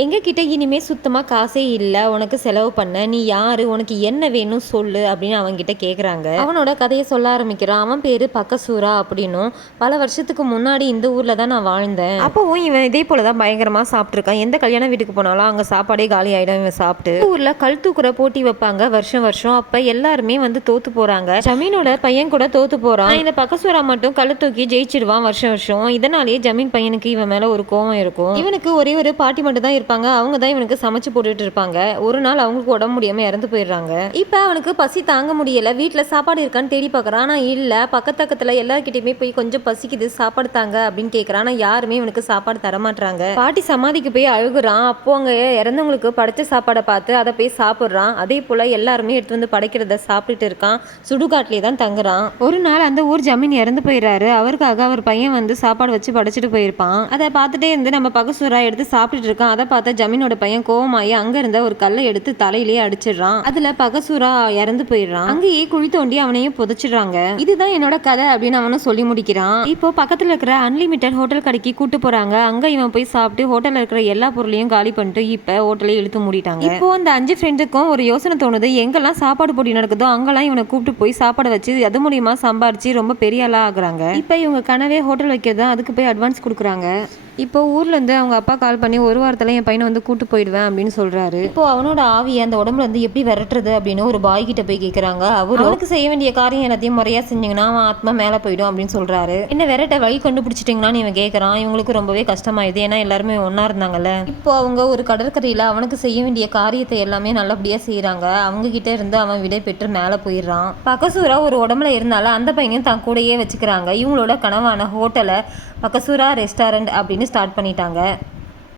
எங்ககிட்ட இனிமே சுத்தமாக காசே இல்லை உனக்கு செலவு பண்ண, நீ யாரு, உனக்கு என்ன வேணும் சொல்லு அப்படின்னு அவன்கிட்ட கேட்குறாங்க. அவனோட கதையை சொல்ல ஆரம்பிக்கிறான். அவன் பேரு பக்கசூரா அப்படின்னும், பல வருஷத்துக்கு முன்னாடி இந்த ஊரில் தான் நான் வாழ்ந்தேன். அப்போவும் இவன் இதே போல தான் பயங்கரமாக சாப்பிட்ருக்கான். எந்த கல்யாண வீட்டுக்கு போனாலும் அங்கே சாப்பாடே காலி ஆகிடும். இவன் சாப்பிட்டு ஊரில் கல் தூக்குற போட்டி வைப்பாங்க வருஷம் வருஷம். அப்போ எல்லாருமே வந்து தோத்து போகிறாங்க. ஜமீனோட பையன் கூட தோத்து போகிறான். இந்த பக்கசூரா மட்டும் கல் தூக்கி ஜெயிச்சிடுவான் வருஷம் வருஷம். இதனாலேயே ஜமீன் பையனுக்கு இவன் மேலே ஒரு கோவம் இருக்கும். இவனுக்கு ஒரே ஒரு பாட்டி மட்டும் தான் இருப்பாங்க. அவங்க தான் இவனுக்கு சமைச்சு போட்டுட்டு இருப்பாங்க. ஒரு நாள் அவங்களுக்கு உடம்பு முடியாம இறந்து போயிடுறாங்க. இப்ப அவனுக்கு பசி தாங்க முடியல. வீட்டுல சாப்பாடு இருக்கான்னு தேடி பார்க்கறான். ஆனா இல்ல. பக்கத்துல எல்லார்கிட்டயுமே போய் கொஞ்சம் பசிக்குது சாப்பாடு தாங்க அப்படின்னு கேட்கறான். ஆனா யாருமே இவனுக்கு சாப்பாடு தரமாட்டாங்க. பாட்டி சமாதிக்கு போய் அழுகுறான். அப்போ அங்க இறந்தவங்களுக்கு படைச்ச சாப்பாடை பார்த்து அதை போய் சாப்பிடுறான். அதே போல எல்லாருமே எடுத்து வந்து படைக்கிறத சாப்பிட்டுட்டு இருக்கான். சுடுகாட்டிலே தான் தங்குறான். ஒரு நாள் அந்த ஊர் ஜமீன் இறந்து போயிடுறாரு. அவருக்காக அவர் பையன் வந்து சாப்பாடு வச்சு படைச்சிட்டு போயிருப்பான். அதை பார்த்துட்டே இருந்து நம்ம பக்கசூரா எடுத்து சாப்பிட்டுட்டு இருக்கான். அதை பார்த்த ஜமீனோட பையன் கோவமாயி அங்க இருந்த ஒரு கல்லை எடுத்து தலையிலேயே அடிச்சிடுறான். அதுல பகசூரா இறந்து போயிடுறான். அங்கேயே குழி தோண்டி அவனையும் புதைச்சிடுறாங்க. இதுதான் என்னோட கதை அப்படின்னு அவனும் சொல்லி முடிக்கிறான். இப்போ பக்கத்துல இருக்கிற அன்லிமிட்டட் ஹோட்டல் கடைக்கு கூட்டு போறாங்க. அங்க இவன் போய் சாப்பிட்டு ஹோட்டல்ல இருக்கிற எல்லா பொருளையும் காலி பண்ணிட்டு இப்ப ஹோட்டலை இழுத்து மூடிட்டாங்க. இப்போ அந்த 5 ஃப்ரெண்டுக்கும் ஒரு யோசனை தோணுது. எங்கெல்லாம் சாப்பாடு போட்டி நடக்குதோ அங்கெல்லாம் இவனை கூப்பிட்டு போய் சாப்பாடு வச்சு அது மூலியமா சம்பாரிச்சு ரொம்ப பெரிய ஆளா ஆகுறாங்க. இப்ப இவங்க கனவே ஹோட்டல் வைக்கிறதா, அதுக்கு போய் அட்வான்ஸ் கொடுக்குறாங்க. இப்போ ஊர்ல இருந்து அவங்க அப்பா கால் பண்ணி ஒரு வாரத்துல என் பையனை வந்து கூட்டு போயிடுவேன் அப்படின்னு சொல்றாரு. இப்போ அவனோட ஆவியை அந்த உடம்புல இருந்து எப்படி விரட்டுறது அப்படின்னு ஒரு பாய் கிட்ட போய் கேட்கறாங்க. அவருக்கு செய்ய வேண்டிய காரியம் எல்லாத்தையும் முறையா செஞ்சீங்கன்னா அவன் ஆத்மா மேல போயிடும் அப்படின்னு சொல்றாரு. என்ன விரட்ட வழி கண்டுபிடிச்சிட்டீங்களான்னு இவன் கேட்கறான். இவங்களுக்கு ரொம்பவே கஷ்டமாயிடுது. ஏன்னா எல்லாருமே ஒன்னா இருந்தாங்கல்ல. இப்போ அவங்க ஒரு கடற்கரையில அவனுக்கு செய்ய வேண்டிய காரியத்தை எல்லாமே நல்லபடியா செய்யறாங்க. அவங்க கிட்ட இருந்து அவன் விடை பெற்று மேல போயிடுறான். பக்கசூரா ஒரு உடம்புல இருந்தாலும் அந்த பையன் தான் கூடயே வச்சுக்கிறாங்க. இவங்களோட கனவான ஹோட்டலை பக்கசூரா ரெஸ்டாரண்ட் அப்படின்னு ஸ்டார்ட் பண்ணிட்டாங்க.